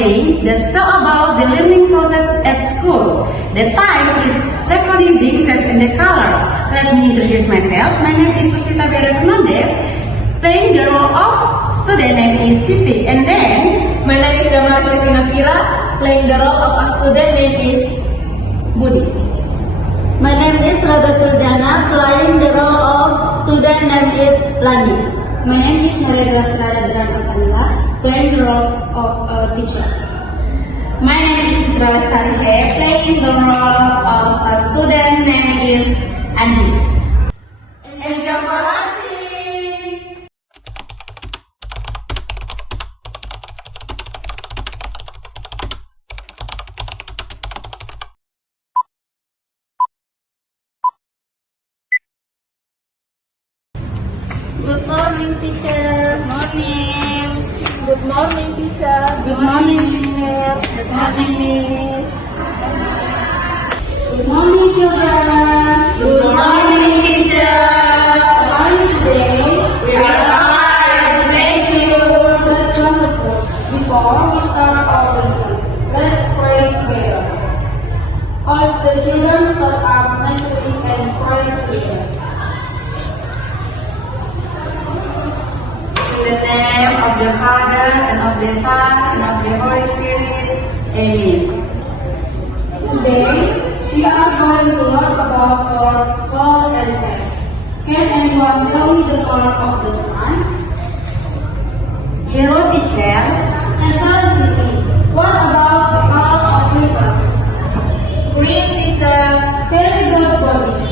playing, that's all about the learning process at school. The time is recognizing set in the colors. Let me introduce myself. My name is Rosita Vera Fernandez, playing the role of student name is Siti. And then, My name is Damar Stefina Pira, playing the role of a student name is Budi. My name is Radha Turjana, playing the role of student named Lani. My name is Maria Estrada Akanila, playing the role of a teacher. my name is Citra Lestari, playing the role of a student name is Andi. And you're watching. Good morning, teacher. Morning. Good morning, teacher. Good morning, teacher. Good morning, miss. Good morning, children. Good morning, teacher. How are you today? We are fine, thank you. That's wonderful. Before we start our lesson, let's pray together. All the children stand up nicely and pray together. In the name of the Father, and of the Son, and of the Holy Spirit. Amen. Today, we are going to learn about our color and sex. Can anyone tell me the color of the sun? Yellow, teacher. Excellent, Siti. What about the color of rivers? Green, teacher. Very good, Bobby.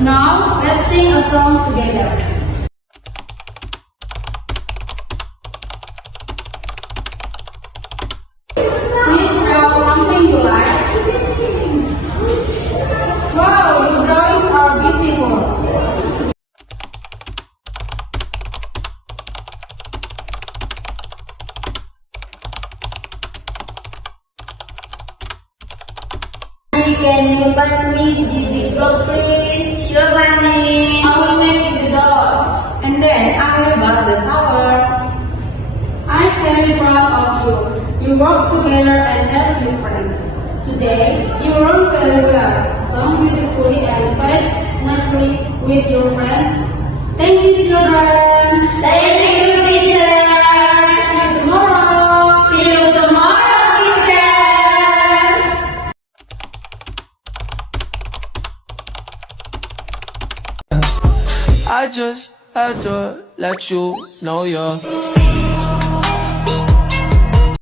Now, let's sing a song together. Please draw something you like. Wow, your drawings are beautiful. Can you pass me the big block, please? Sure, Bunny. I will make the doll. And then I will build the tower. I'm very proud of you. You work together and help your friends. Today, you learn very well, sung beautifully and played nicely with your friends. Thank you, children. Thank you, teacher. See you tomorrow. See you tomorrow, teacher. I just had to let you know you're